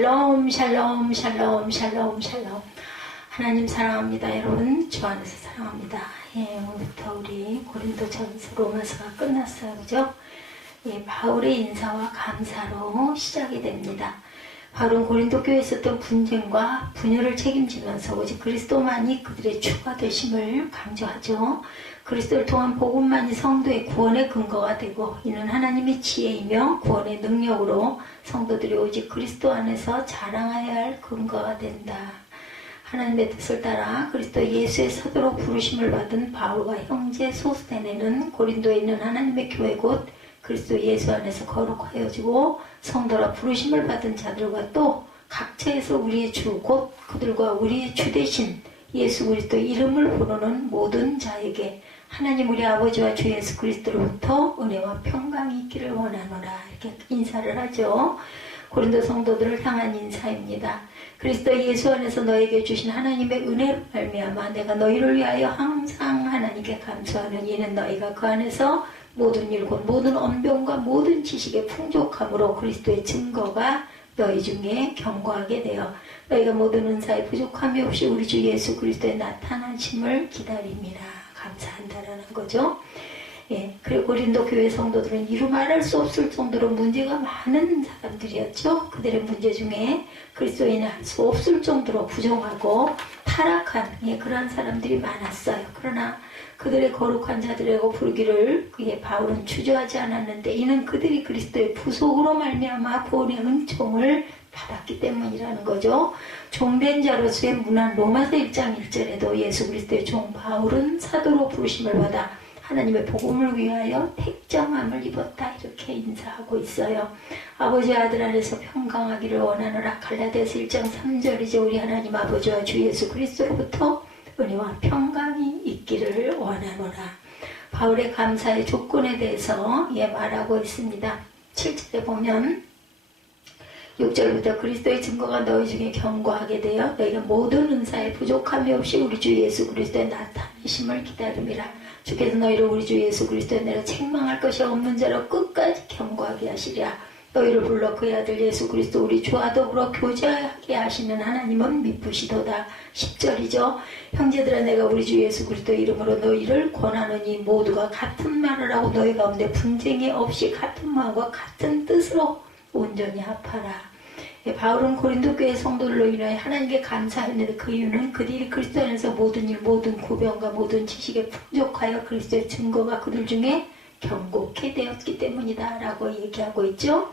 샬롬 샬롬 샬롬 샬롬 샬롬. 하나님 사랑합니다. 여러분 주 안에서 사랑합니다. 오늘부터 우리 고린도전서 로마서가 끝났어요. 그죠? 바울의 인사와 감사로 시작이 됩니다. 바울은 고린도 교회에 있었던 분쟁과 분열을 책임지면서 오직 그리스도만이 그들의 주가 되심을 강조하죠. 그리스도를 통한 복음만이 성도의 구원의 근거가 되고 이는 하나님의 지혜이며 구원의 능력으로 성도들이 오직 그리스도 안에서 자랑해야 할 근거가 된다. 하나님의 뜻을 따라 그리스도 예수의 사도로 부르심을 받은 바울과 형제 소스데네는 고린도에 있는 하나님의 교회 곧 그리스도 예수 안에서 거룩하여지고 성도라 부르심을 받은 자들과 또 각처에서 우리의 주 곧 그들과 우리의 주 대신 예수 그리스도 이름을 부르는 모든 자에게 하나님 우리 아버지와 주 예수 그리스도로부터 은혜와 평강이 있기를 원하노라. 이렇게 인사를 하죠. 고린도 성도들을 향한 인사입니다. 그리스도 예수 안에서 너에게 주신 하나님의 은혜로 말미암아 내가 너희를 위하여 항상 하나님께 감사하는 이는 너희가 그 안에서 모든 일 곧 모든 언변과 모든 지식의 풍족함으로 그리스도의 증거가 너희 중에 견고하게 되어 너희가 모든 은사에 부족함이 없이 우리 주 예수 그리스도의 나타나심을 기다립니다. 감사한다라는 거죠. 그리고 고린도 교회 성도들은 이루 말할 수 없을 정도로 문제가 많은 사람들이었죠. 그들의 문제 중에 그리스도인은 할 수 없을 정도로 부정하고 타락한 그러한 사람들이 많았어요. 그러나 그들의 거룩한 자들이라고 부르기를 바울은 주저하지 않았는데 이는 그들이 그리스도의 부속으로 말미암아 구원의 은총을 받았기 때문이라는 거죠. 종된 자로서의 문안 로마서 1장 1절에도 예수 그리스도의 종 바울은 사도로 부르심을 받아 하나님의 복음을 위하여 택정함을 입었다. 이렇게 인사하고 있어요. 아버지 아들 안에서 평강하기를 원하노라. 갈라디아서 1장 3절이죠. 우리 하나님 아버지와 주 예수 그리스도로부터 은혜와 평강이 있기를 원하노라. 바울의 감사의 조건에 대해서 말하고 있습니다. 7절에 보면 6절부터 그리스도의 증거가 너희 중에 견고하게 되어 너희가 모든 은사에 부족함이 없이 우리 주 예수 그리스도의 나타내심을 기다림이라. 주께서 너희를 우리 주 예수 그리스도의 내가 책망할 것이 없는 자로 끝까지 견고하게 하시랴. 너희를 불러 그의 아들 예수 그리스도 우리 주와 더불어 교제하게 하시는 하나님은 미쁘시도다. 10절이죠. 형제들아 내가 우리 주 예수 그리스도 이름으로 너희를 권하노니 모두가 같은 말을 하고 너희 가운데 분쟁이 없이 같은 마음과 같은 뜻으로 온전히 합하라. 바울은 고린도 교회 성도들로 인하여 하나님께 감사했는데 그 이유는 그들이 그리스도 안에서 모든 일 모든 구변과 모든 지식에 풍족하여 그리스도의 증거가 그들 중에 견고케 되었기 때문이다 라고 얘기하고 있죠.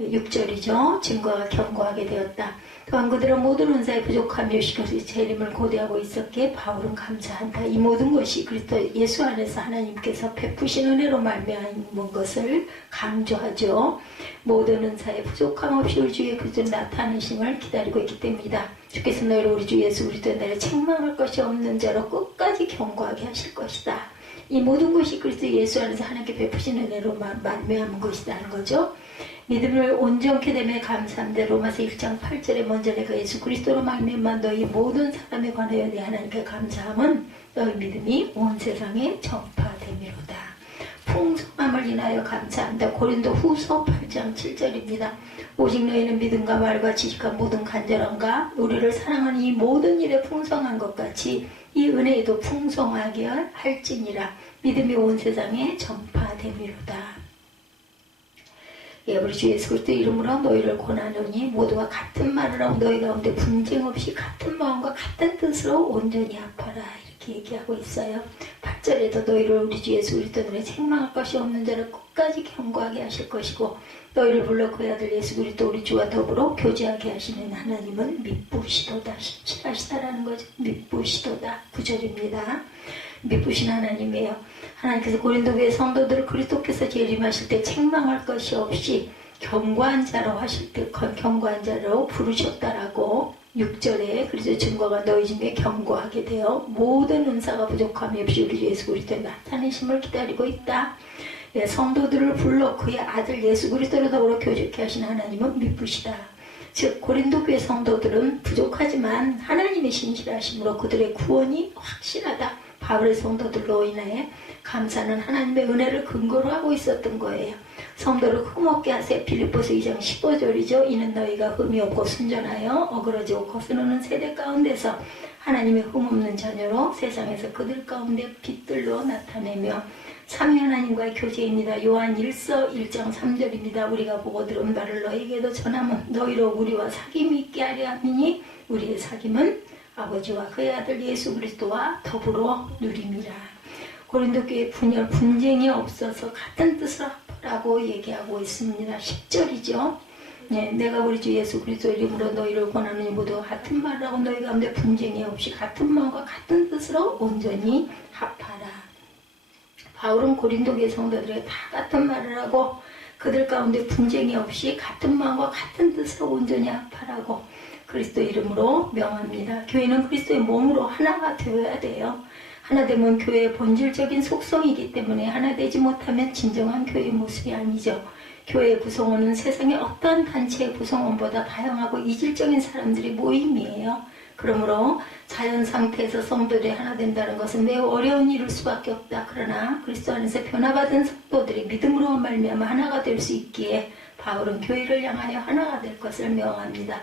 6절이죠. 증거가 견고하게 되었다. 또한 그들은 모든 은사에 부족함이 없이 그리스도의 재림을 고대하고 있었기에 바울은 감사한다. 이 모든 것이 그리스도 예수 안에서 하나님께서 베푸신 은혜로 말미암은 것을 강조하죠. 모든 은사에 부족함 없이 우리 주 그리스도의 나타내심을 기다리고 있기 때문이다. 주께서 너희를 우리 주 예수 그리스도의 나를 책망할 것이 없는 자로 끝까지 견고하게 하실 것이다. 이 모든 것이 그리스도 예수 안에서 하나님께 베푸신 은혜로 말미암은 것이라는 거죠. 믿음을 온전케 되며 감사함대 로마서 1장 8절에 먼저 내가 예수 그리스도로 말미암아 너희 모든 사람에 관하여 내 하나님께 감사함은 너희 믿음이 온 세상에 전파되미로다. 풍성함을 인하여 감사한다. 고린도 후서 8장 7절입니다. 오직 너희는 믿음과 말과 지식과 모든 간절함과 우리를 사랑하는 이 모든 일에 풍성한 것 같이 이 은혜에도 풍성하게 할지니라. 믿음이 온 세상에 전파되미로다. 우리 주 예수 그리스도 이름으로 너희를 권하노니 모두가 같은 말을 하고 너희 가운데 분쟁 없이 같은 마음과 같은 뜻으로 온전히 합하라. 이렇게 얘기하고 있어요. 8절에도 너희를 우리 주 예수 그리스도는 책망할 것이 없는 자를 끝까지 견고하게 하실 것이고 너희를 불러 그의 아들 예수 그리스도 우리 주와 더불어 교제하게 하시는 하나님은 미쁘시도다. 신실하시다라는 거죠. 미쁘시도다. 9절입니다. 미쁘신 하나님이에요. 하나님께서 고린도 교회 성도들을 그리스도께서 재림하실 때 책망할 것이 없이 견고한 자로 하실 때 견고한 자로 부르셨다라고 6절에 그리스도의 증거가 너희 중에 견고하게 되어 모든 은사가 부족함이 없이 우리 예수 그리스도의 나타내심을 기다리고 있다. 성도들을 불러 그의 아들 예수 그리스도로 더불어 교제케 하신 하나님은 미쁘시다. 즉 고린도 교회 성도들은 부족하지만 하나님의 신실하심으로 그들의 구원이 확실하다. 바울의 성도들로 인해 감사는 하나님의 은혜를 근거로 하고 있었던 거예요. 성도를 흠없게 하세. 빌립보서 2장 15절이죠. 이는 너희가 흠이 없고 순전하여 어그러지고 거스르는 세대 가운데서 하나님의 흠없는 자녀로 세상에서 그들 가운데 빛들로 나타내며 삼위 하나님과의 교제입니다. 요한 1서 1장 3절입니다. 우리가 보고 들은 바를 너희에게도 전하면 너희로 우리와 사귐이 있게 하려 함이니 우리의 사귐은 아버지와 그의 아들 예수 그리스도와 더불어 누림이라. 고린도 교회 분열 분쟁이 없어서 같은 뜻을 합하라고 얘기하고 있습니다. 10절이죠. 네, 내가 우리 주 예수 그리스도 이름으로 너희를 권하노니 모두 같은 말을 하고 너희 가운데 분쟁이 없이 같은 마음과 같은 뜻으로 온전히 합하라. 바울은 고린도 교회 성도들에게 다 같은 말을 하고 그들 가운데 분쟁이 없이 같은 마음과 같은 뜻으로 온전히 합하라고 그리스도 이름으로 명합니다. 교회는 그리스도의 몸으로 하나가 되어야 돼요. 하나 되면 교회의 본질적인 속성이기 때문에 하나 되지 못하면 진정한 교회의 모습이 아니죠. 교회의 구성원은 세상의 어떠한 단체의 구성원보다 다양하고 이질적인 사람들의 모임이에요. 그러므로 자연 상태에서 성도들이 하나 된다는 것은 매우 어려운 일일 수밖에 없다. 그러나 그리스도 안에서 변화받은 성도들이 믿음으로 말미암아 하나가 될 수 있기에 바울은 교회를 향하여 하나가 될 것을 명합니다.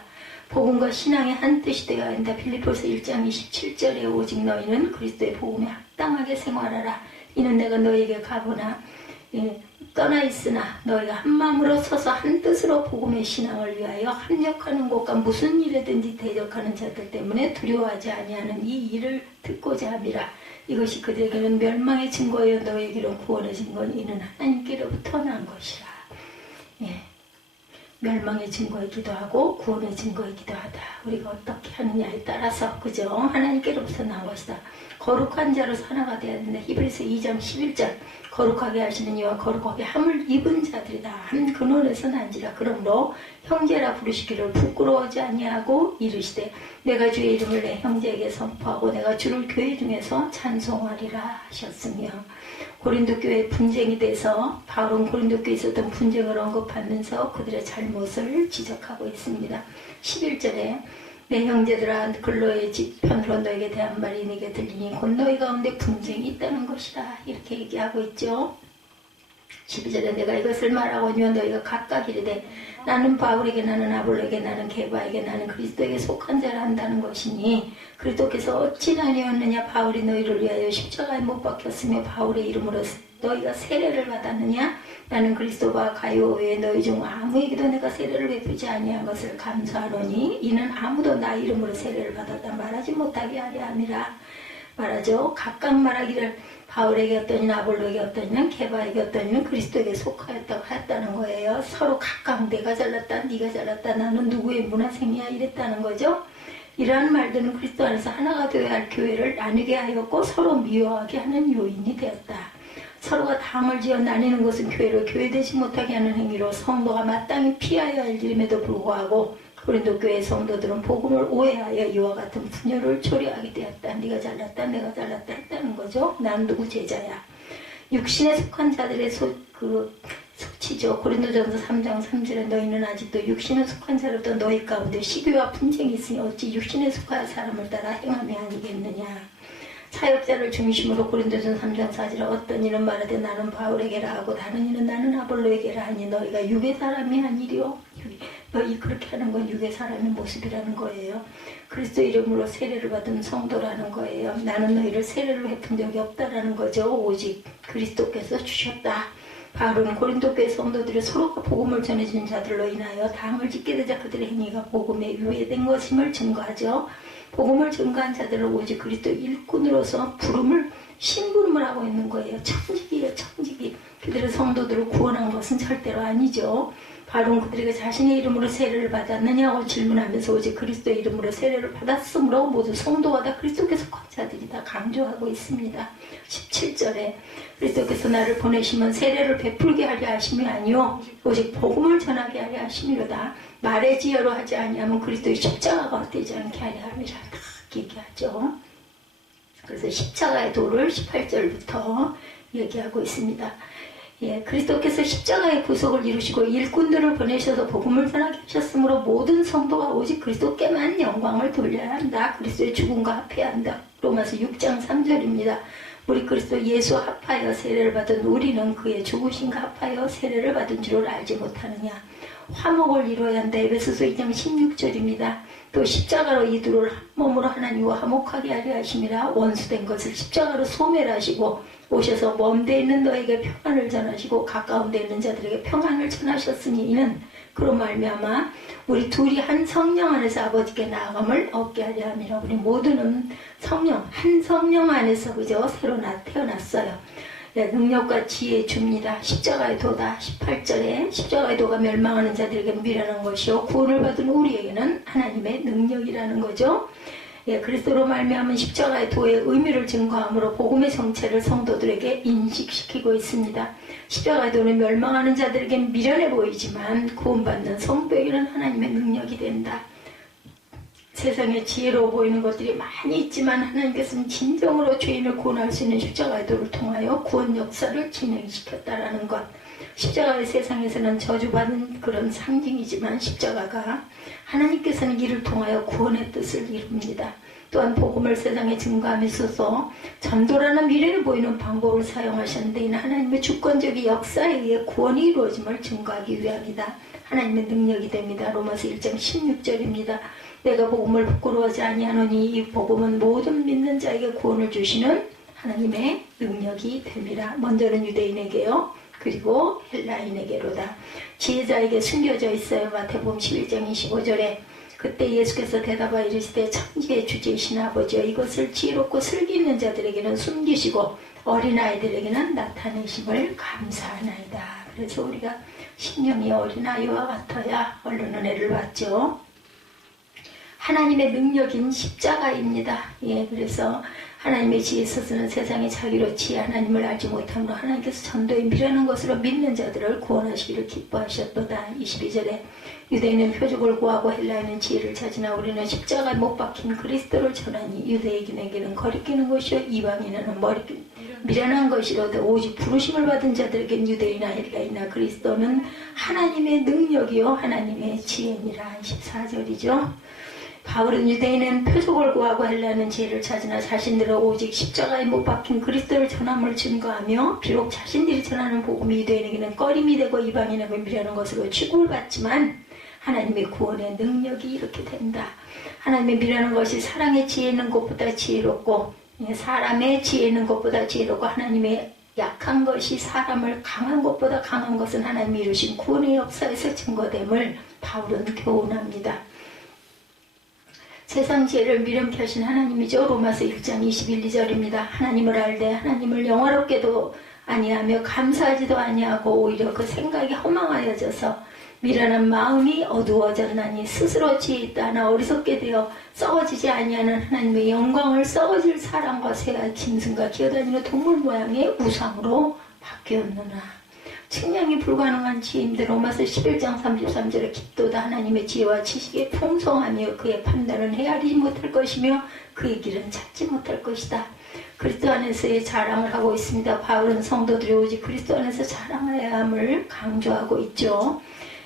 복음과 신앙의 한 뜻이 되어야 한다. 빌립보서 1장 27절에 오직 너희는 그리스도의 복음에 합당하게 생활하라. 이는 내가 너희에게 가보나 떠나 있으나 너희가 한 마음으로 서서 한 뜻으로 복음의 신앙을 위하여 합력하는 곳과 무슨 일에든지 대적하는 자들 때문에 두려워하지 아니하는 이 일을 듣고자 함이라. 이것이 그들에게는 멸망의 증거여 너희에게로 구원의 증거는 이는 하나님께로부터 난 것이라. 예. 멸망의 증거이기도 하고 구원의 증거이기도 하다. 우리가 어떻게 하느냐에 따라서 그죠? 하나님께로부터 난 것이다. 거룩한 자로서 하나가 되어야 된다. 히브리서 2장 11절 거룩하게 하시는 이와 거룩하게 함을 입은 자들이다. 한 근원에서 난지라. 그러므로 형제라 부르시기를 부끄러워하지 아니하고 이르시되 내가 주의 이름을 내 형제에게 선포하고 내가 주를 교회 중에서 찬송하리라 하셨으며 고린도 교회 분쟁이 돼서 바울은 고린도 교회에 있었던 분쟁을 언급하면서 그들의 잘못을 지적하고 있습니다. 11절에 내 형제들아 근로의 지편으로 너에게 대한 말이 네게 들리니 곧 너희 가운데 분쟁이 있다는 것이라 이렇게 얘기하고 있죠. 12절에 내가 이것을 말하거니와 너희가 각각 이르되 나는 바울에게 나는 아볼로에게 나는 게바에게 나는 그리스도에게 속한 자라 한다는 것이니 그리스도께서 어찌 나뉘었느냐. 바울이 너희를 위하여 십자가에 못 박혔으며 바울의 이름으로 너희가 세례를 받았느냐. 나는 그리스도와 가요 외에 너희 중 아무에게도 내가 세례를 베푸지 아니한 것을 감사하노니 이는 아무도 나 이름으로 세례를 받았다 말하지 못하게 하려 함이라. 말하죠. 각각 말하기를 바울에게 어떠냐 아볼로에게 어떠냐 게바에게 어떠냐 그리스도에게 속하였다고 했다는 거예요. 서로 각각 내가 잘났다 네가 잘났다 나는 누구의 문화생이야 이랬다는 거죠. 이러한 말들은 그리스도 안에서 하나가 되어야 할 교회를 나뉘게 하였고 서로 미워하게 하는 요인이 되었다. 서로가 당을 지어 나뉘는 것은 교회를 교회되지 못하게 하는 행위로 성도가 마땅히 피하여야 할 일임에도 불구하고 고린도 교회 성도들은 복음을 오해하여 이와 같은 분열을 초래하게 되었다. 네가 잘났다 내가 잘났다 했다는 거죠. 난 누구 제자야. 육신에 속한 자들의 속치죠. 고린도전서 3장 3절에 너희는 아직도 육신에 속한 자로부터 너희 가운데 시기와 분쟁이 있으니 어찌 육신에 속한 사람을 따라 행함이 아니겠느냐. 사역자를 중심으로 고린도전서 3장 4절에 어떤 이는 말하되 나는 바울에게라 하고 다른 이는 나는 아볼로에게라 하니 너희가 육의 사람이 아니리요. 너희 그렇게 하는 건 육의 사람의 모습이라는 거예요. 그리스도 이름으로 세례를 받은 성도라는 거예요. 나는 너희를 세례를 베푼 적이 없다라는 거죠. 오직 그리스도께서 주셨다. 바울은 고린도 교회 성도들이 서로가 복음을 전해주는 자들로 인하여 당을 짓게 되자 그들의 행위가 복음에 유예된 것임을 증거하죠. 복음을 증거한 자들은 오직 그리스도 일꾼으로서 부름을 심부름을 하고 있는 거예요. 청직이에요. 청직이. 그들의 성도들을 구원한 것은 절대로 아니죠. 바울은 그들에게 자신의 이름으로 세례를 받았느냐고 질문하면서 오직 그리스도의 이름으로 세례를 받았으므로 모두 성도가 다 그리스도께 속한 자들이다 강조하고 있습니다. 17절에 그리스도께서 나를 보내시면 세례를 베풀게 하려 하심이 아니요 오직 복음을 전하게 하려 하심이로다. 말의 지혜로 하지 아니하면 그리스도의 십자가가 되지 않게 하려 함이라 딱 얘기하죠. 그래서 십자가의 도를 18절부터 얘기하고 있습니다. 예, 그리스도께서 십자가의 구속을 이루시고 일꾼들을 보내셔서 복음을 전하게 하셨으므로 모든 성도가 오직 그리스도께만 영광을 돌려야 한다. 그리스도의 죽음과 합해야 한다. 로마서 6장 3절입니다. 우리 그리스도 예수 합하여 세례를 받은 우리는 그의 죽으심과 합하여 세례를 받은 줄을 알지 못하느냐. 화목을 이루어야 한다. 에베소서 2장 16절입니다. 또 십자가로 이 둘을 한 몸으로 하나님과 화목하게 하려 하심이라. 원수된 것을 십자가로 소멸하시고 오셔서 먼 데 있는 너에게 평안을 전하시고 가까운 데 있는 자들에게 평안을 전하셨으니 이는 그로 말미암아 우리 둘이 한 성령 안에서 아버지께 나아감을 얻게 하려 함이라. 우리 모두는 성령, 한 성령 안에서 그저 새로 태어났어요. 네, 능력과 지혜 줍니다. 십자가의 도다. 18절에 십자가의 도가 멸망하는 자들에게 미련한 것이요 구원을 받은 우리에게는 하나님의 능력이라는 거죠. 예, 그리스도로 말미암은 십자가의 도의 의미를 증거함으로 복음의 정체를 성도들에게 인식시키고 있습니다. 십자가의 도는 멸망하는 자들에게 미련해 보이지만 구원받는 성도에게는 하나님의 능력이 된다. 세상에 지혜로워 보이는 것들이 많이 있지만 하나님께서는 진정으로 죄인을 구원할 수 있는 십자가의 도를 통하여 구원 역사를 진행시켰다라는 것. 십자가의 세상에서는 저주받은 그런 상징이지만 십자가가 하나님께서는 이를 통하여 구원의 뜻을 이룹니다. 또한 복음을 세상에 증거함에 있어서 전도라는 미래를 보이는 방법을 사용하셨는데 이는 하나님의 주권적인 역사에 의해 구원이 이루어짐을 증거하기 위함이다. 하나님의 능력이 됩니다. 로마서 1장 16절입니다. 내가 복음을 부끄러워하지 아니하노니 이 복음은 모든 믿는 자에게 구원을 주시는 하나님의 능력이 됩니다. 먼저는 유대인에게요. 그리고 헬라인에게로다. 지혜자에게 숨겨져 있어요. 마태복음 11장 25절에 그때 예수께서 대답하여 이르시되 천지의 주제이신 아버지여 이것을 지혜롭고 슬기 있는 자들에게는 숨기시고 어린아이들에게는 나타내심을 감사하나이다. 그래서 우리가 신령이 어린아이와 같아야 얼른 은혜를 받죠. 하나님의 능력인 십자가입니다. 예, 그래서 하나님의 지혜에 있어서는 세상의 자기로 지혜 하나님을 알지 못함으로 하나님께서 전도에 미련한 것으로 믿는 자들을 구원하시기를 기뻐하셨도다. 22절에 유대인은 표적을 구하고 헬라인은 지혜를 찾으나 우리는 십자가에 못 박힌 그리스도를 전하니 유대인에게는 거리끼는 것이요 이방인에게는 미련한 것이로되 오직 부르심을 받은 자들에겐 유대인이나 헬라인이나 그리스도는 하나님의 능력이요 하나님의 지혜니라. 24절이죠. 바울은 유대인은 표적을 구하고 헬라는 지혜를 찾으나 자신들은 오직 십자가에 못 박힌 그리스도를 전함을 증거하며 비록 자신들이 전하는 복음이 유대인에게는 꺼림이 되고 이방인에게 미련한 것으로 취급을 받지만 하나님의 구원의 능력이 이렇게 된다. 하나님의 미련한 것이 사랑의 지혜 있는 것보다 지혜롭고 사람의 지혜 있는 것보다 지혜롭고 하나님의 약한 것이 사람을 강한 것보다 강한 것은 하나님이 이루신 구원의 역사에서 증거됨을 바울은 교훈합니다. 세상 지혜를 미련케 하신 하나님이죠. 로마서 1장 21, 2절입니다. 하나님을 알되 하나님을 영화롭게도 아니하며 감사하지도 아니하고 오히려 그 생각이 허망하여져서 미련한 마음이 어두워졌나니 스스로 지혜 있다 하나 어리석게 되어 썩어지지 아니하는 하나님의 영광을 썩어질 사람과 새가 짐승과 기어다니는 동물 모양의 우상으로 바뀌었느나. 측량이 불가능한 지혜인데 로마서 11장 33절에 깊도다 하나님의 지혜와 지식의 풍성하며 그의 판단은 헤아리지 못할 것이며 그의 길은 찾지 못할 것이다. 그리스도 안에서의 자랑을 하고 있습니다. 바울은 성도들이 오직 그리스도 안에서 자랑해야 함을 강조하고 있죠.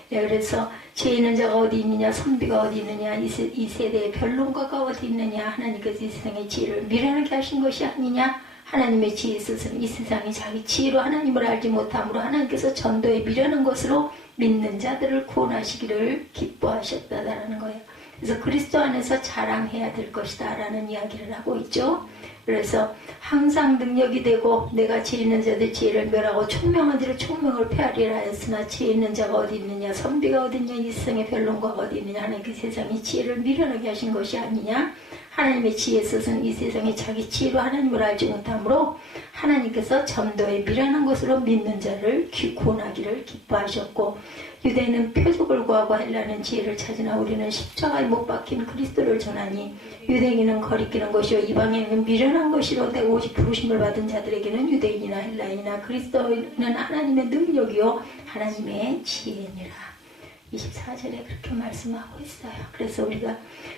네, 그래서 지혜 있는 자가 어디 있느냐, 선비가 어디 있느냐, 이 세대의 변론가가 어디 있느냐, 하나님께서 이 세상의 지혜를 미련하게 하신 것이 아니냐, 하나님의 지혜에 있어서는 이 세상이 자기 지혜로 하나님을 알지 못함으로 하나님께서 전도에 미련한 것으로 믿는 자들을 구원하시기를 기뻐하셨다라는 거예요. 그래서 그리스도 안에서 자랑해야 될 것이다 라는 이야기를 하고 있죠. 그래서 항상 능력이 되고 내가 지혜 있는 자들 지혜를 멸하고 총명한 자를 총명을 폐하리라 하였으나 지혜 있는 자가 어디 있느냐, 선비가 어디 있느냐, 이 세상의 변론가가 어디 있느냐 하는 그 세상의 지혜를 미련하게 하신 것이 아니냐. 하나님의 지혜에 있어서는 이 세상에 자기 지혜로 하나님을 알지 못하므로 하나님께서 전도에 미련한 것으로 믿는 자를 구원하기를 기뻐하셨고 유대인은 표적을 구하고 헬라는 지혜를 찾으나 우리는 십자가에 못 박힌 그리스도를 전하니 유대인은 거리끼는 것이요 이방인은 미련한 것이로되 오직 부르심을 받은 자들에게는 유대인이나 헬라인이나 그리스도는 하나님의 능력이요 하나님의 지혜니라. 24절에 그렇게 말씀하고 있어요. 그래서 우리가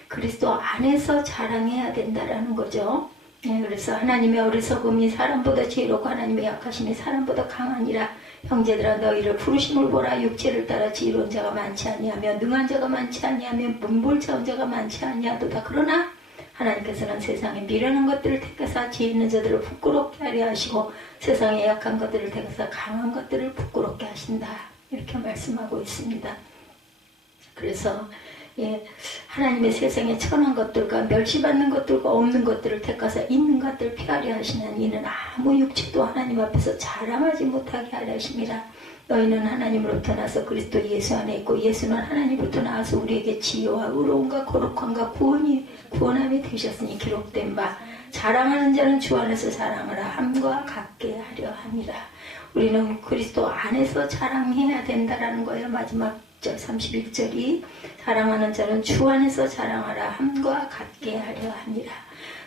그리스도 안에서 자랑해야 된다라는 거죠. 네, 그래서 하나님의 어리석음이 사람보다 지혜롭고 하나님의 약하심이 사람보다 강하니라. 형제들아 너희를 부르심을 보라. 육체를 따라 지혜로운 자가 많지 아니하며 능한 자가 많지 아니하며 문볼자온 자가 많지 아니하도다. 그러나 하나님께서는 세상에 미련한 것들을 택하사 지혜 있는 자들을 부끄럽게 하려 하시고 세상에 약한 것들을 택하사 강한 것들을 부끄럽게 하신다. 이렇게 말씀하고 있습니다. 그래서 하나님의 세상에 천한 것들과 멸시받는 것들과 없는 것들을 택하사 있는 것들을 피하려 하시는 이는 아무 육체도 하나님 앞에서 자랑하지 못하게 하려 하심이라. 너희는 하나님으로부터 나서 그리스도 예수 안에 있고 예수는 하나님으로부터 나와서 우리에게 지혜와 의로움과 거룩함과 구원함이 되셨으니 기록된 바 자랑하는 자는 주 안에서 자랑하라 함과 같게 하려 함이라. 우리는 그리스도 안에서 자랑해야 된다라는 거예요. 마지막 절 31절이 자랑하는 자는 주 안에서 자랑하라 함과 같게 하려 함이라.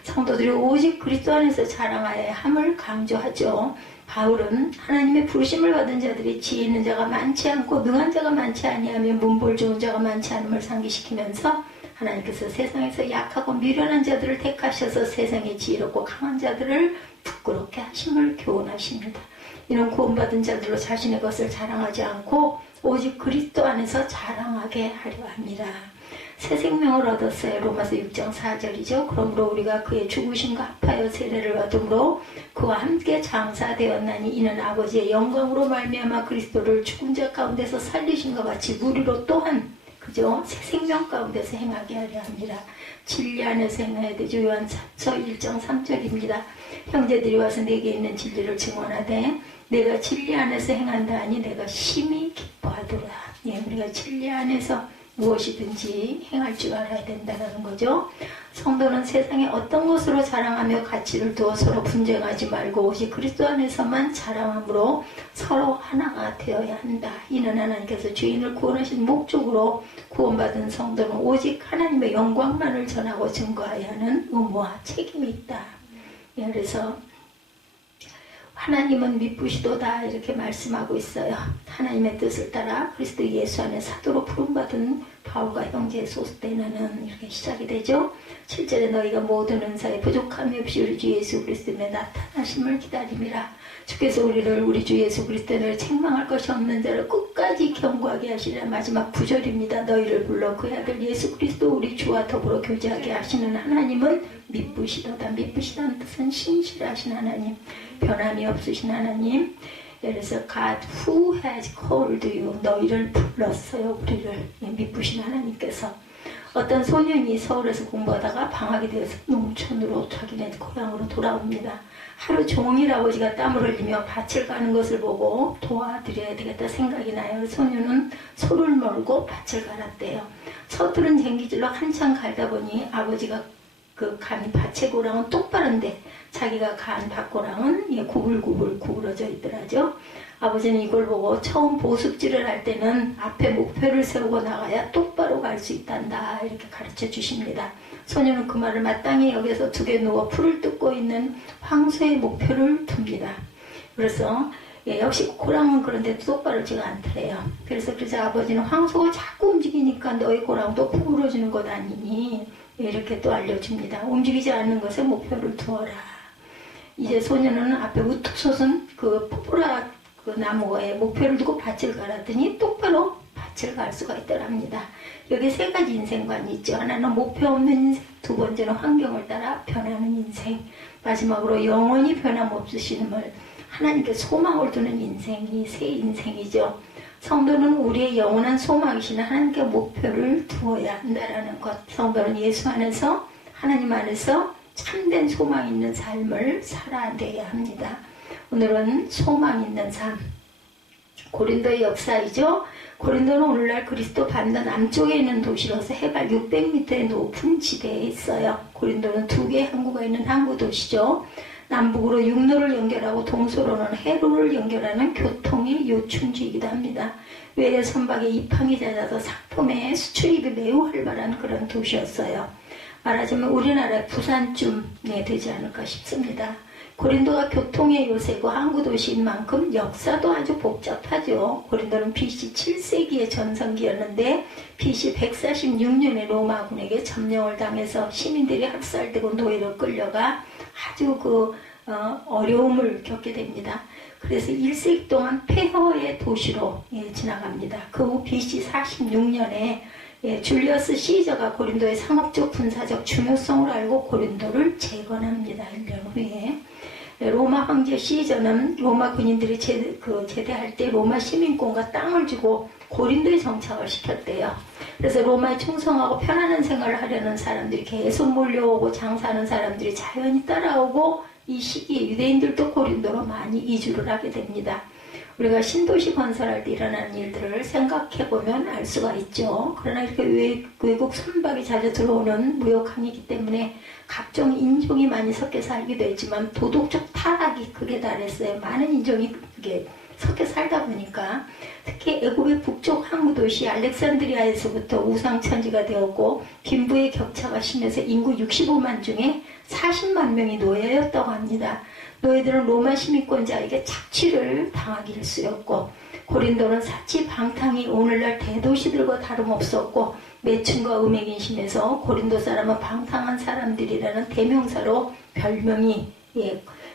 성도들이 오직 그리스도 안에서 자랑하여야 함을 강조하죠. 바울은 하나님의 부르심을 받은 자들이 지혜 있는 자가 많지 않고 능한 자가 많지 아니하며 문볼 좋은 자가 많지 않음을 상기시키면서 하나님께서 세상에서 약하고 미련한 자들을 택하셔서 세상에 지혜롭고 강한 자들을 부끄럽게 하심을 교훈하십니다. 이는 구원받은 자들로 자신의 것을 자랑하지 않고 오직 그리스도 안에서 자랑하게 하려 합니다. 새 생명을 얻었어요. 로마서 6장 4절이죠. 그러므로 우리가 그의 죽으심과 합하여 세례를 받음으로 그와 함께 장사되었나니 이는 아버지의 영광으로 말미암아 그리스도를 죽은 자 가운데서 살리신 것 같이 우리로 또한 그죠? 새 생명 가운데서 행하게 하려 합니다. 진리 안에서 행해야 되죠. 요한서 1장 3절입니다. 형제들이 와서 내게 있는 진리를 증언하되 내가 진리 안에서 행한다 하니 내가 심히 기뻐하더라. 우리가 진리 안에서 무엇이든지 행할 줄 알아야 된다는 거죠. 성도는 세상에 어떤 것으로 자랑하며 가치를 두어 서로 분쟁하지 말고 오직 그리스도 안에서만 자랑함으로 서로 하나가 되어야 한다. 이는 하나님께서 죄인을 구원하신 목적으로 구원받은 성도는 오직 하나님의 영광만을 전하고 증거해야 하는 의무와 책임이 있다. 그래서 하나님은 미쁘시도다 이렇게 말씀하고 있어요. 하나님의 뜻을 따라 그리스도 예수 안에 사도로 부름받은 바울과 형제의 소수대는 이렇게 시작이 되죠. 7절에 너희가 모든 은사에 부족함이 없이 우리 주 예수 그리스도의 나타나심을 기다림이라. 주께서 우리 주 예수 그리스도를 책망할 것이 없는 자를 끝까지 경고하게 하시라. 마지막 9절입니다. 너희를 불러 그의 아들 예수 그리스도 우리 주와 더불어 교제하게 하시는 하나님은 미쁘시도다. 미쁘시다는 뜻은 신실하신 하나님, 변함이 없으신 하나님. 그래서 God who has called you, 너희를 불렀어요. 우리를. 미쁘신 하나님께서. 어떤 소년이 서울에서 공부하다가 방학이 되어서 농촌으로 자기네 고향으로 돌아옵니다. 하루 종일 아버지가 땀을 흘리며 밭을 가는 것을 보고 도와드려야 되겠다 생각이 나요. 소년은 소를 몰고 밭을 갈았대요. 서투른 쟁기질로 한참 갈다 보니 아버지가 그 간 밭의 고랑은 똑바른데 자기가 간 밭고랑은 구불구불 구부러져 있더라죠. 아버지는 이걸 보고 처음 보습질을 할 때는 앞에 목표를 세우고 나가야 똑바로 갈 수 있단다 이렇게 가르쳐 주십니다. 소녀는 그 말을 마땅히 여기서 두개 누워 풀을 뜯고 있는 황소의 목표를 둡니다. 그래서 역시 고랑은 그런데 똑바르지가 않더래요. 그래서 아버지는 황소가 자꾸 움직이니까 너희 고랑도 구부러지는 것 아니니 이렇게 또 알려줍니다. 움직이지 않는 것에 목표를 두어라. 이제 소녀는 앞에 우뚝 솟은 그 포포라 그 나무에 목표를 두고 밭을 갈았더니 똑바로 밭을 갈 수가 있더랍니다. 여기 세 가지 인생관이 있죠. 하나는 목표 없는 인생, 두 번째는 환경을 따라 변하는 인생, 마지막으로 영원히 변함없으심을 하나님께 소망을 두는 인생이 세 인생이죠. 성도는 우리의 영원한 소망이신 하나님께 목표를 두어야 한다는 것. 성도는 예수 안에서 하나님 안에서 참된 소망 있는 삶을 살아내야 합니다. 오늘은 소망 있는 삶. 고린도의 역사이죠. 고린도는 오늘날 그리스도 반도 남쪽에 있는 도시로서 해발 600m의 높은 지대에 있어요. 고린도는 두 개의 항구가 있는 항구 도시죠. 남북으로 육로를 연결하고 동서로는 해로를 연결하는 교통의 요충지이기도 합니다. 외래 선박에 이팡이 잦아서 상품의 수출입이 매우 활발한 그런 도시였어요. 말하자면 우리나라의 부산쯤에 되지 않을까 싶습니다. 고린도가 교통의 요새고 항구 도시인 만큼 역사도 아주 복잡하죠. 고린도는 BC 7세기의 전성기였는데 BC 146년에 로마군에게 점령을 당해서 시민들이 학살되고 노예로 끌려가 아주 어려움을 겪게 됩니다. 그래서 1세기 동안 폐허의 도시로 지나갑니다. 그 후 BC 46년에 줄리어스 시저가 고린도의 상업적 군사적 중요성을 알고 고린도를 재건합니다. 1년 후에. 로마 황제 시저는 로마 군인들이 제대할 때 로마 시민권과 땅을 주고 고린도에 정착을 시켰대요. 그래서 로마에 충성하고 편안한 생활을 하려는 사람들이 계속 몰려오고 장사하는 사람들이 자연히 따라오고 이 시기에 유대인들도 고린도로 많이 이주를 하게 됩니다. 우리가 신도시 건설할 때 일어나는 일들을 생각해보면 알 수가 있죠. 그러나 이렇게 외국 선박이 자주 들어오는 무역항이기 때문에 각종 인종이 많이 섞여 살기도 했지만 도덕적 타락이 극에 달했어요. 많은 인종이 섞여 살다 보니까 특히 애굽의 북쪽 항구 도시 알렉산드리아에서부터 우상천지가 되었고 빈부의 격차가 심해서 인구 65만 중에 40만 명이 노예였다고 합니다. 노예들은 로마 시민권자에게 착취를 당하기 일쑤였고 고린도는 사치방탕이 오늘날 대도시들과 다름없었고 매춘과 음행이 심해서 고린도 사람은 방탕한 사람들이라는 대명사로 별명이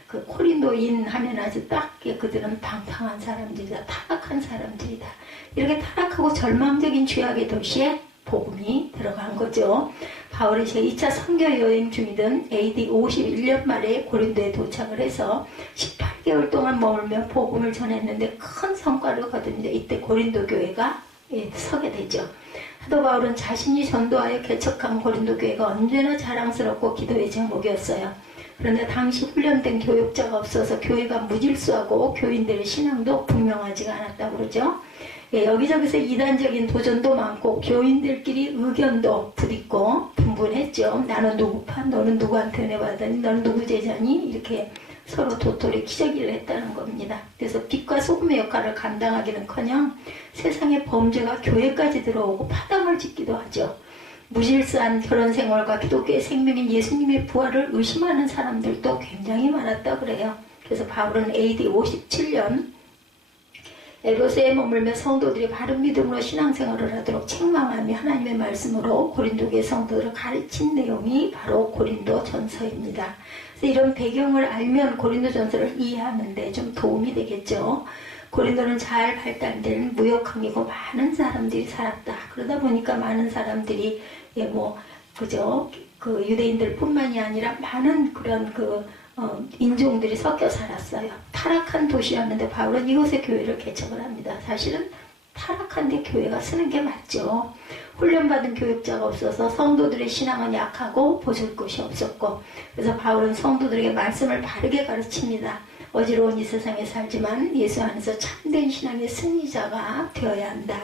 그 코린도인 하면 아주 딱 그들은 방탕한 사람들이다, 타락한 사람들이다. 이렇게 타락하고 절망적인 죄악의 도시에 복음이 들어간 거죠. 바울이 제2차 선교 여행 중이던 AD 51년 말에 고린도에 도착을 해서 18개월 동안 머물며 복음을 전했는데 큰 성과를 거둡니다. 이때 고린도 교회가 서게 되죠. 사도 바울은 자신이 전도하여 개척한 고린도 교회가 언제나 자랑스럽고 기도의 제목이었어요. 그런데 당시 훈련된 교육자가 없어서 교회가 무질서하고 교인들의 신앙도 분명하지가 않았다고 그러죠. 여기저기서 이단적인 도전도 많고 교인들끼리 의견도 부딪고 분분했죠. 나는 누구 판, 너는 누구한테 은혜 받았니, 너는 누구 제자니, 이렇게 서로 도토리 키재기를 했다는 겁니다. 그래서 빛과 소금의 역할을 감당하기는커녕 세상의 범죄가 교회까지 들어오고 파당을 짓기도 하죠. 무질서한 결혼 생활과 기독교의 생명인 예수님의 부활을 의심하는 사람들도 굉장히 많았다 그래요. 그래서 바울은 AD 57년 에베소에 머물며 성도들이 바른 믿음으로 신앙생활을 하도록 책망하며 하나님의 말씀으로 고린도교회 성도들을 가르친 내용이 바로 고린도전서입니다. 그래서 이런 배경을 알면 고린도전서를 이해하는 데 좀 도움이 되겠죠. 고린도는 잘 발달된 무역항이고 많은 사람들이 살았다. 그러다 보니까 많은 사람들이 그 유대인들뿐만이 아니라 많은 그런 인종들이 섞여 살았어요. 타락한 도시였는데 바울은 이곳에 교회를 개척을 합니다. 사실은 타락한데 교회가 쓰는 게 맞죠. 훈련받은 교육자가 없어서 성도들의 신앙은 약하고 보실 곳이 없었고, 그래서 바울은 성도들에게 말씀을 바르게 가르칩니다. 어지러운 이 세상에 살지만 예수 안에서 참된 신앙의 승리자가 되어야 한다.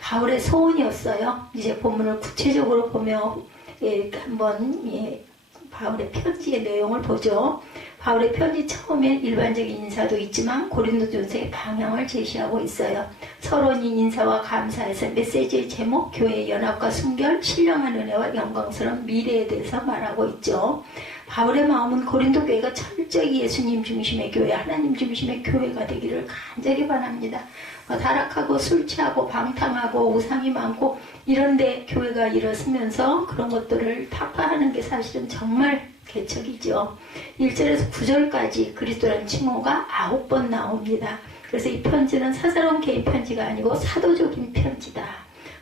바울의 소원이었어요. 이제 본문을 구체적으로 보며 한번 바울의 편지의 내용을 보죠. 바울의 편지 처음엔 일반적인 인사도 있지만 고린도전서의 방향을 제시하고 있어요. 서론인 인사와 감사에서 메시지의 제목, 교회의 연합과 순결, 신령한 은혜와 영광스러운 미래에 대해서 말하고 있죠. 바울의 마음은 고린도 교회가 철저히 예수님 중심의 교회, 하나님 중심의 교회가 되기를 간절히 바랍니다. 타락하고 술 취하고 방탕하고 우상이 많고 이런데 교회가 일어서면서 그런 것들을 타파하는 게 사실은 정말 개척이죠. 1절에서 9절까지 그리스도라는 칭호가 9번 나옵니다. 그래서 이 편지는 사사로운 개인 편지가 아니고 사도적인 편지다.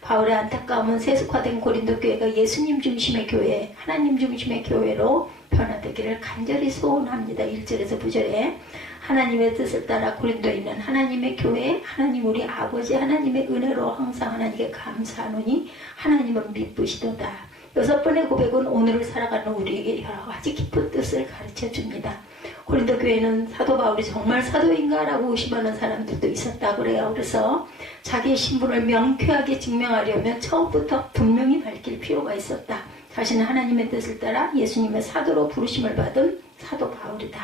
바울의 안타까움은 세속화된 고린도 교회가 예수님 중심의 교회, 하나님 중심의 교회로 변화되기를 간절히 소원합니다. 1절에서 9절에 하나님의 뜻을 따라 고린도에 있는 하나님의 교회, 하나님 우리 아버지 하나님의 은혜로 항상 하나님께 감사하노니 하나님은 미쁘시도다. 6번의 고백은 오늘을 살아가는 우리에게 여러 가지 깊은 뜻을 가르쳐줍니다. 고린도 교회는 사도 바울이 정말 사도인가? 라고 의심하는 사람들도 있었다고 그래요. 그래서 자기의 신분을 명쾌하게 증명하려면 처음부터 분명히 밝힐 필요가 있었다. 자신은 하나님의 뜻을 따라 예수님의 사도로 부르심을 받은 사도 바울이다.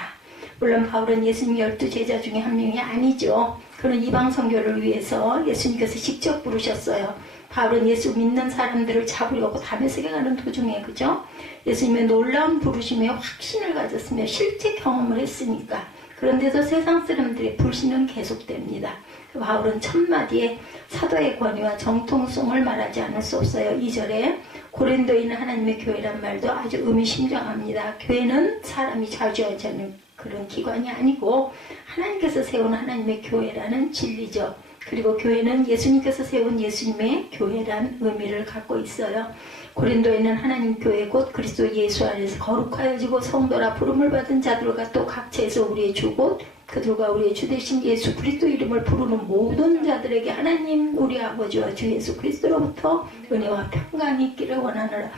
물론 바울은 예수님 12제자 중에 한 명이 아니죠. 그는 이방 선교를 위해서 예수님께서 직접 부르셨어요. 바울은 예수 믿는 사람들을 잡으려고 다메섹에 가는 도중에, 그죠? 예수님의 놀라운 부르심에 확신을 가졌으며 실제 경험을 했으니까. 그런데도 세상 사람들의 불신은 계속됩니다. 바울은 첫마디에 사도의 권위와 정통성을 말하지 않을 수 없어요. 2절에 고린도에 있는 하나님의 교회란 말도 아주 의미심장합니다. 교회는 사람이 자주하지 않는 그런 기관이 아니고 하나님께서 세운 하나님의 교회라는 진리죠. 그리고 교회는 예수님께서 세운 예수님의 교회란 의미를 갖고 있어요. 고린도에 있는 하나님 교회 곧 그리스도 예수 안에서 거룩하여지고 성도라 부름을 받은 자들과 또 각처에서 우리의 주 곧 그들과 우리의 주 되신 예수 그리스도 이름을 부르는 모든 자들에게 하나님 우리 아버지와 주 예수 그리스도로부터 은혜와 평강이 있기를 원하노라.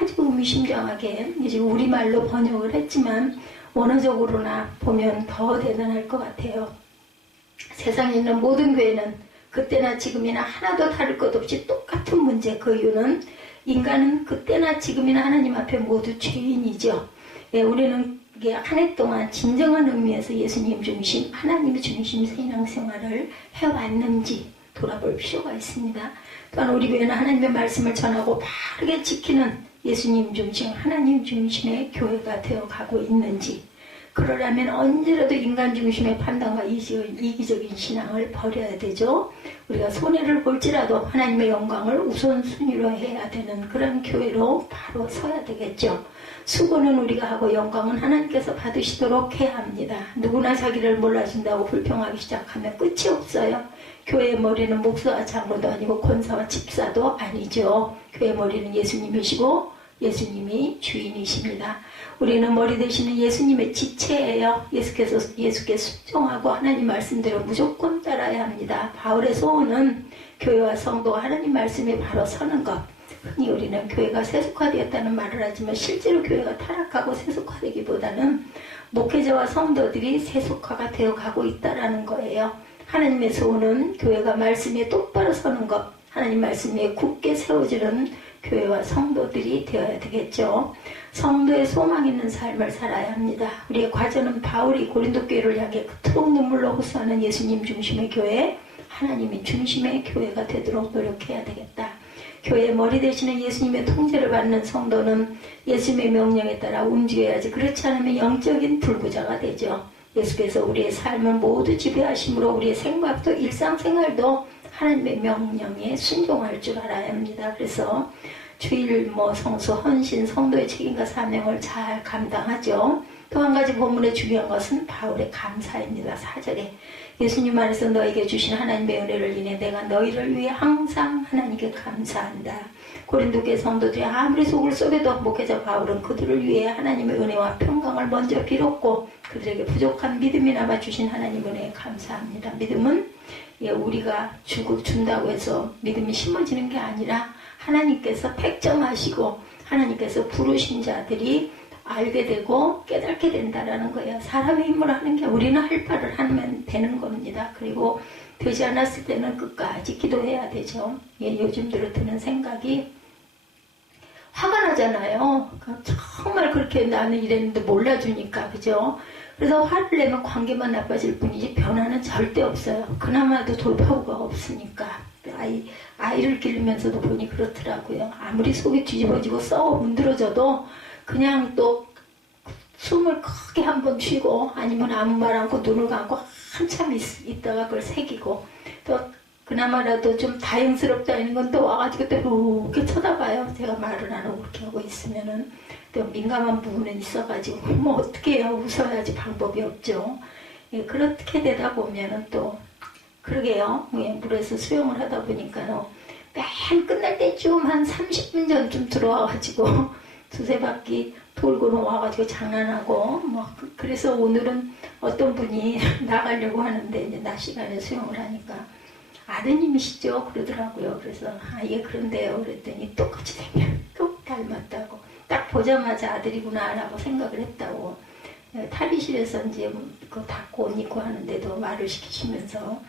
아주 의미심장하게 이제 우리말로 번역을 했지만 원어적으로나 보면 더 대단할 것 같아요. 세상에 있는 모든 교회는 그때나 지금이나 하나도 다를 것 없이 똑같은 문제. 그 이유는 인간은 그때나 지금이나 하나님 앞에 모두 죄인이죠. 예, 우리는 한 해 동안 진정한 의미에서 예수님 중심, 하나님 중심 신앙생활을 해왔는지 돌아볼 필요가 있습니다. 또한 우리 교회는 하나님의 말씀을 전하고 바르게 지키는 예수님 중심, 하나님 중심의 교회가 되어가고 있는지, 그러려면 언제라도 인간 중심의 판단과 이기적인 신앙을 버려야 되죠. 우리가 손해를 볼지라도 하나님의 영광을 우선순위로 해야 되는 그런 교회로 바로 서야 되겠죠. 수고는 우리가 하고 영광은 하나님께서 받으시도록 해야 합니다. 누구나 자기를 몰라준다고 불평하기 시작하면 끝이 없어요. 교회의 머리는 목사와 장로도 아니고 권사와 집사도 아니죠. 교회의 머리는 예수님이시고 예수님이 주인이십니다. 우리는 머리 되시는 예수님의 지체예요. 예수께 순종하고 하나님 말씀대로 무조건 따라야 합니다. 바울의 소원은 교회와 성도가 하나님 말씀에 바로 서는 것. 흔히 우리는 교회가 세속화되었다는 말을 하지만 실제로 교회가 타락하고 세속화되기보다는 목회자와 성도들이 세속화가 되어가고 있다는 거예요. 하나님의 소원은 교회가 말씀에 똑바로 서는 것, 하나님 말씀에 굳게 세워지는 교회와 성도들이 되어야 되겠죠. 성도의 소망 있는 삶을 살아야 합니다. 우리의 과제는 바울이 고린도 교회를 향해 그토록 눈물로 호소하는 예수님 중심의 교회, 하나님이 중심의 교회가 되도록 노력해야 되겠다. 교회의 머리 되시는 예수님의 통제를 받는 성도는 예수님의 명령에 따라 움직여야지, 그렇지 않으면 영적인 불구자가 되죠. 예수께서 우리의 삶을 모두 지배하심으로 우리의 생각도 일상생활도 하나님의 명령에 순종할 줄 알아야 합니다. 그래서 주일, 성수, 헌신, 성도의 책임과 사명을 잘 감당하죠. 또 한 가지 본문의 중요한 것은 바울의 감사입니다. 4절에 예수님 안에서 너에게 주신 하나님의 은혜를 인해 내가 너희를 위해 항상 하나님께 감사한다. 고린도 교회 성도들이 아무리 속을 썩여도 목회자 바울은 그들을 위해 하나님의 은혜와 평강을 먼저 빌었고 그들에게 부족한 믿음이나마 주신 하나님 은혜에 감사합니다. 믿음은 우리가 준다고 해서 믿음이 심어지는 게 아니라 하나님께서 팩정하시고 하나님께서 부르신 자들이 알게 되고 깨닫게 된다라는 거예요. 사람의 힘으로 하는 게 우리는 할 바를 하면 되는 겁니다. 그리고 되지 않았을 때는 끝까지 기도해야 되죠. 요즘 들어 드는 생각이 화가 나잖아요. 정말 그렇게 나는 이랬는데 몰라주니까, 그죠? 그래서 화를 내면 관계만 나빠질 뿐이지 변화는 절대 없어요. 그나마도 돌파구가 없으니까. 아이를 기르면서도 보니 그렇더라고요. 아무리 속이 뒤집어지고 썩어 문드러져도 그냥 또 숨을 크게 한번 쉬고 아니면 아무 말 않고 눈을 감고 한참 있다가 그걸 새기고 또 그나마라도 좀 다행스럽다는 건 또 와가지고 또 이렇게 쳐다봐요. 제가 말을 안 하고 그렇게 하고 있으면은 또 민감한 부분은 있어가지고 어떻게 해요. 웃어야지 방법이 없죠. 그렇게 되다 보면은 또 그러게요. 물에서 수영을 하다 보니까는 맨 끝날 때쯤 한 30분 전쯤 들어와가지고 두세 바퀴 돌고는 와가지고 장난하고 그래서 오늘은 어떤 분이 나가려고 하는데 이제 낮 시간에 수영을 하니까 아드님이시죠? 그러더라고요. 그래서 예 그런데요. 그랬더니 똑같이 생겨 똑 닮았다고 딱 보자마자 아들이구나 라고 생각을 했다고. 탈의실에서 이제 그 닦고 옷 입고 하는데도 말을 시키시면서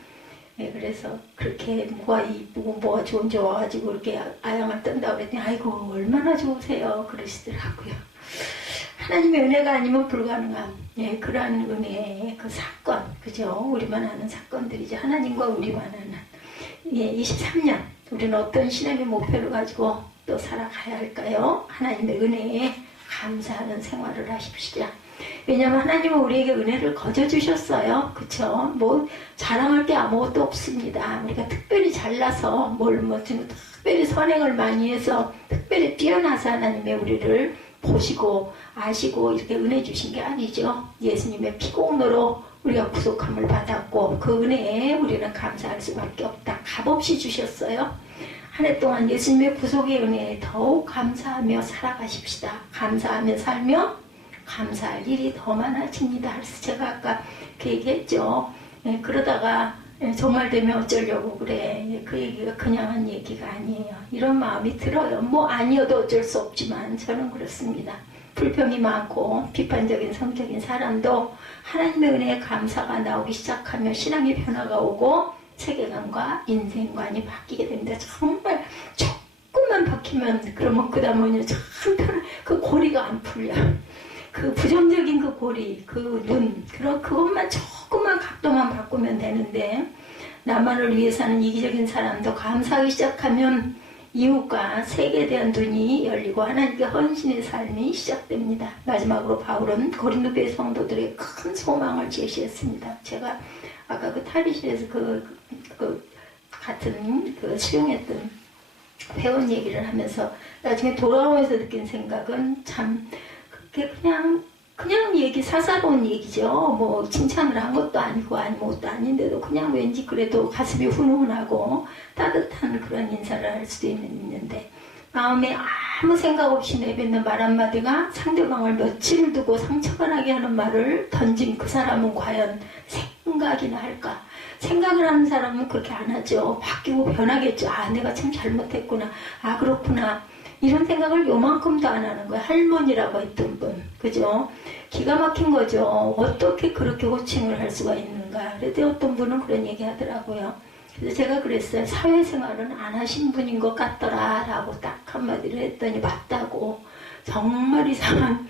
그래서 그렇게 뭐가 이쁘고 뭐가 좋은지 와가지고 이렇게 아양을 뜬다고 그랬더니 아이고 얼마나 좋으세요 그러시더라고요. 하나님의 은혜가 아니면 불가능한 그러한 은혜의 그 사건, 그죠? 우리만 아는 사건들이죠. 하나님과 우리만 아는 23년 우리는 어떤 신앙의 목표를 가지고 또 살아가야 할까요? 하나님의 은혜에 감사하는 생활을 하십시다. 왜냐하면 하나님은 우리에게 은혜를 거저 주셨어요. 그쵸? 자랑할 게 아무것도 없습니다. 우리가 특별히 잘나서 특별히 선행을 많이 해서 특별히 뛰어나서 하나님의 우리를 보시고 아시고 이렇게 은혜 주신 게 아니죠. 예수님의 피공로로 우리가 구속함을 받았고 그 은혜에 우리는 감사할 수밖에 없다. 값없이 주셨어요. 한 해 동안 예수님의 구속의 은혜에 더욱 감사하며 살아가십시다. 감사하며 살며 감사할 일이 더 많아집니다. 그래서 제가 아까 그 얘기했죠. 그러다가 정말 되면 어쩌려고 그래. 그 얘기가 그냥 한 얘기가 아니에요. 이런 마음이 들어요. 뭐 아니어도 어쩔 수 없지만 저는 그렇습니다. 불평이 많고 비판적인 성격인 사람도 하나님의 은혜에 감사가 나오기 시작하며 신앙의 변화가 오고 세계관과 인생관이 바뀌게 됩니다. 정말 조금만 바뀌면 그러면 그 다음은요 참 편한 그 고리가 안 풀려. 그 부정적인 그 고리, 그 눈, 그것만 조금만 각도만 바꾸면 되는데 나만을 위해 사는 이기적인 사람도 감사하기 시작하면 이웃과 세계에 대한 눈이 열리고 하나님께 헌신의 삶이 시작됩니다. 마지막으로 바울은 고린도 교회 성도들의 큰 소망을 제시했습니다. 제가 아까 그 탈의실에서 같은 수용했던 회원 얘기를 하면서 나중에 돌아오면서 느낀 생각은 참 그게 그냥 얘기, 사사로운 얘기죠. 뭐 칭찬을 한 것도 아니고 아무것도 아닌데도 그냥 왠지 그래도 가슴이 훈훈하고 따뜻한 그런 인사를 할 수도 있는데 마음에 아무 생각 없이 내뱉는 말 한마디가 상대방을 며칠 두고 상처가 나게 하는 말을 던진 그 사람은 과연 생각이나 할까? 생각을 하는 사람은 그렇게 안 하죠. 바뀌고 변하겠죠. 아, 내가 참 잘못했구나. 아, 그렇구나. 이런 생각을 요만큼도 안 하는 거예요. 할머니라고 했던 분. 그죠? 기가 막힌 거죠. 어떻게 그렇게 호칭을 할 수가 있는가. 그래도 어떤 분은 그런 얘기 하더라고요. 그래서 제가 그랬어요. 사회생활은 안 하신 분인 것 같더라. 라고 딱 한마디를 했더니 맞다고. 정말 이상한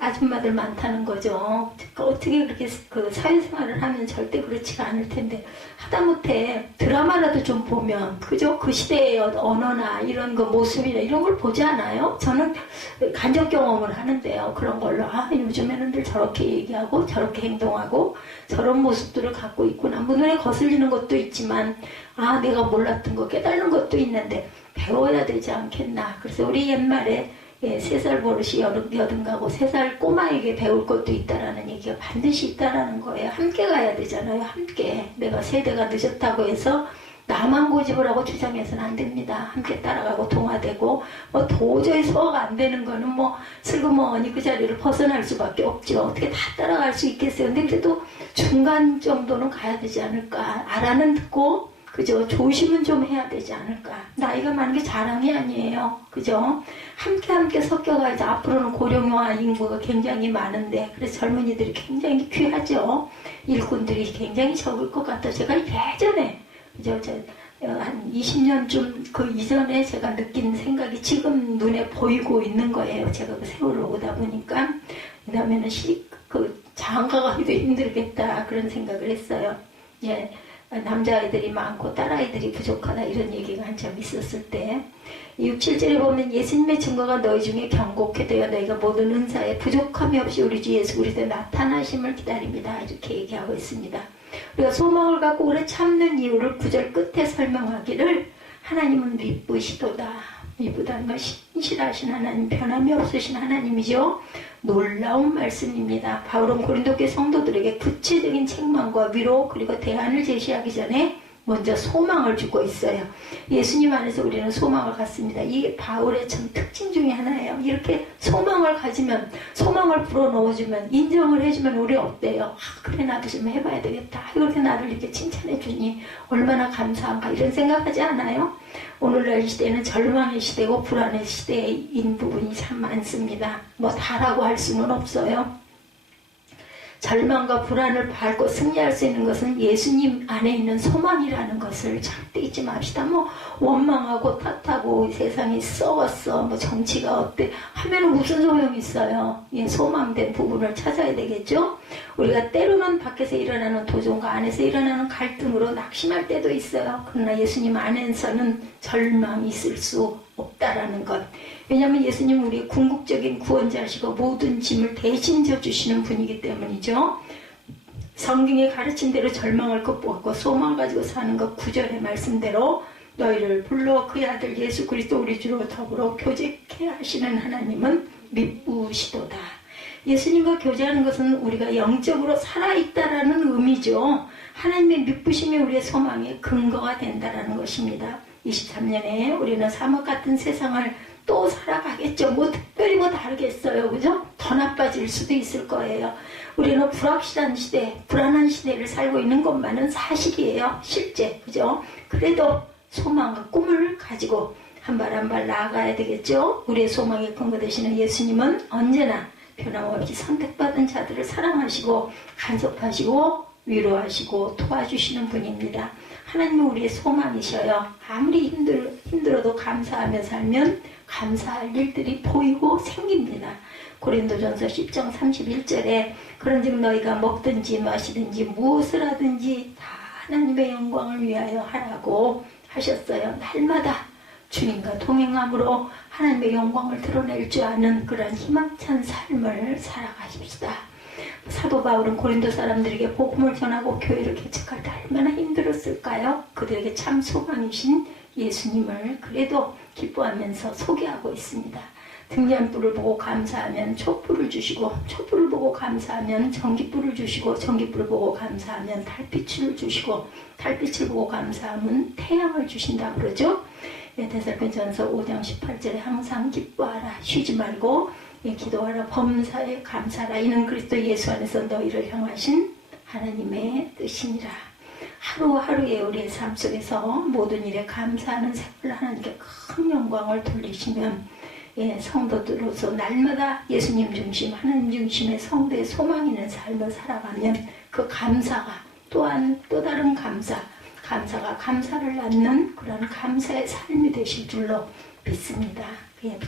아줌마들 많다는 거죠. 어떻게 그렇게 그 사회생활을 하면 절대 그렇지가 않을 텐데 하다못해 드라마라도 좀 보면 그죠? 그 시대의 언어나 이런 거 모습이나 이런 걸 보지 않아요? 저는 간접 경험을 하는데요. 그런 걸로 요즘에는 늘 저렇게 얘기하고 저렇게 행동하고 저런 모습들을 갖고 있구나. 눈에 거슬리는 것도 있지만 내가 몰랐던 거 깨달는 것도 있는데 배워야 되지 않겠나. 그래서 우리 옛말에 3살 버릇이 여든 가고 3살 꼬마에게 배울 것도 있다라는 얘기가 반드시 있다라는 거예요. 함께 가야 되잖아요. 함께. 내가 세대가 늦었다고 해서 나만 고집을 하고 주장해서는 안 됩니다. 함께 따라가고 동화되고 도저히 소화가 안 되는 거는 슬그머니 그 자리를 벗어날 수밖에 없죠. 어떻게 다 따라갈 수 있겠어요. 근데 그래도 중간 정도는 가야 되지 않을까. 알아는 듣고 그죠? 조심은 좀 해야 되지 않을까. 나이가 많은 게 자랑이 아니에요. 그죠? 함께 섞여가야지. 앞으로는 고령화 인구가 굉장히 많은데 그래서 젊은이들이 굉장히 귀하죠. 일꾼들이 굉장히 적을 것 같아. 제가 예전에 그죠? 한 20년쯤 그 이전에 제가 느낀 생각이 지금 눈에 보이고 있는 거예요. 제가 그 세월을 오다 보니까 그 다음에는 장가가기도 힘들겠다 그런 생각을 했어요. 예. 남자아이들이 많고 딸아이들이 부족하다 이런 얘기가 한참 있었을 때 6, 7절에 보면 예수님의 증거가 너희 중에 경고케 되어 너희가 모든 은사에 부족함이 없이 우리 주 예수 그리스도의 나타나심을 기다립니다. 이렇게 얘기하고 있습니다. 우리가 소망을 갖고 오래 참는 이유를 9절 끝에 설명하기를 하나님은 미쁘시도다. 미쁘다는 건 신실하신 하나님, 변함이 없으신 하나님이죠. 놀라운 말씀입니다. 바울은 고린도 교회 성도들에게 구체적인 책망과 위로 그리고 대안을 제시하기 전에 먼저 소망을 주고 있어요. 예수님 안에서 우리는 소망을 갖습니다. 이게 바울의 참 특징 중에 하나예요. 이렇게 소망을 가지면, 소망을 불어넣어주면, 인정을 해주면 우리 어때요? 그래 나도 좀 해봐야 되겠다. 이렇게 나를 이렇게 칭찬해주니 얼마나 감사한가 이런 생각하지 않아요? 오늘날 이 시대는 절망의 시대고 불안의 시대인 부분이 참 많습니다. 다라고 할 수는 없어요. 절망과 불안을 밟고 승리할 수 있는 것은 예수님 안에 있는 소망이라는 것을 절대 잊지 맙시다. 원망하고 탓하고 세상이 썩었어. 정치가 어때? 하면은 무슨 소용이 있어요. 소망된 부분을 찾아야 되겠죠? 우리가 때로는 밖에서 일어나는 도전과 안에서 일어나는 갈등으로 낙심할 때도 있어요. 그러나 예수님 안에서는 절망이 있을 수 없다라는 것. 왜냐하면 예수님 우리 궁극적인 구원자시고 모든 짐을 대신 져주시는 분이기 때문이죠. 성경에 가르친 대로 절망을 극복하고 소망을 가지고 사는 것 9절의 말씀대로 너희를 불러 그의 아들 예수 그리스도 우리 주로 더불어 교제케 하시는 하나님은 미쁘시도다. 예수님과 교제하는 것은 우리가 영적으로 살아있다라는 의미죠. 하나님의 미쁘심이 우리의 소망의 근거가 된다라는 것입니다. 23년에 우리는 사막 같은 세상을 또 살아가겠죠. 뭐 특별히 뭐 다르겠어요. 그죠? 더 나빠질 수도 있을 거예요. 우리는 불확실한 시대, 불안한 시대를 살고 있는 것만은 사실이에요. 실제. 그죠? 그래도 소망과 꿈을 가지고 한 발 한 발 나아가야 되겠죠. 우리의 소망의 근거 되시는 예수님은 언제나 변함없이 선택받은 자들을 사랑하시고 간섭하시고 위로하시고 도와주시는 분입니다. 하나님은 우리의 소망이셔요. 아무리 힘들어도 감사하며 살면 감사할 일들이 보이고 생깁니다. 고린도전서 10장 31절에 그런즉 너희가 먹든지 마시든지 무엇을 하든지 다 하나님의 영광을 위하여 하라고 하셨어요. 날마다 주님과 동행함으로 하나님의 영광을 드러낼 줄 아는 그런 희망찬 삶을 살아가십시다. 사도 바울은 고린도 사람들에게 복음을 전하고 교회를 개척할 때 얼마나 힘들었을까요? 그들에게 참 소망이신 예수님을 그래도 기뻐하면서 소개하고 있습니다. 등잔불을 보고 감사하면 촛불을 주시고 촛불을 보고 감사하면 전깃불을 주시고 전깃불을 보고 감사하면 달빛을 주시고 달빛을 보고 감사하면 태양을 주신다 그러죠. 데살로니가전서 5장 18절에 항상 기뻐하라 쉬지 말고 기도하라 범사에 감사하라 이는 그리스도 예수 안에서 너희를 향하신 하나님의 뜻이니라. 하루하루의 우리의 삶 속에서 모든 일에 감사하는 생활을 하나님께 큰 영광을 돌리시면 성도들로서 날마다 예수님 중심 하나님 중심의 성도의 소망 있는 삶을 살아가면 그 감사가 또한 또 다른 감사가 감사를 낳는 그런 감사의 삶이 되실 줄로 믿습니다.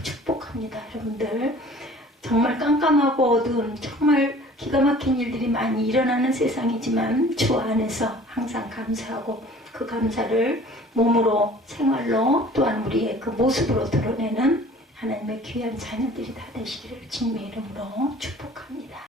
축복합니다. 여러분들 정말 깜깜하고 어두운 정말 기가 막힌 일들이 많이 일어나는 세상이지만 주 안에서 항상 감사하고 그 감사를 몸으로 생활로 또한 우리의 그 모습으로 드러내는 하나님의 귀한 자녀들이 다 되시기를 주님의 이름으로 축복합니다.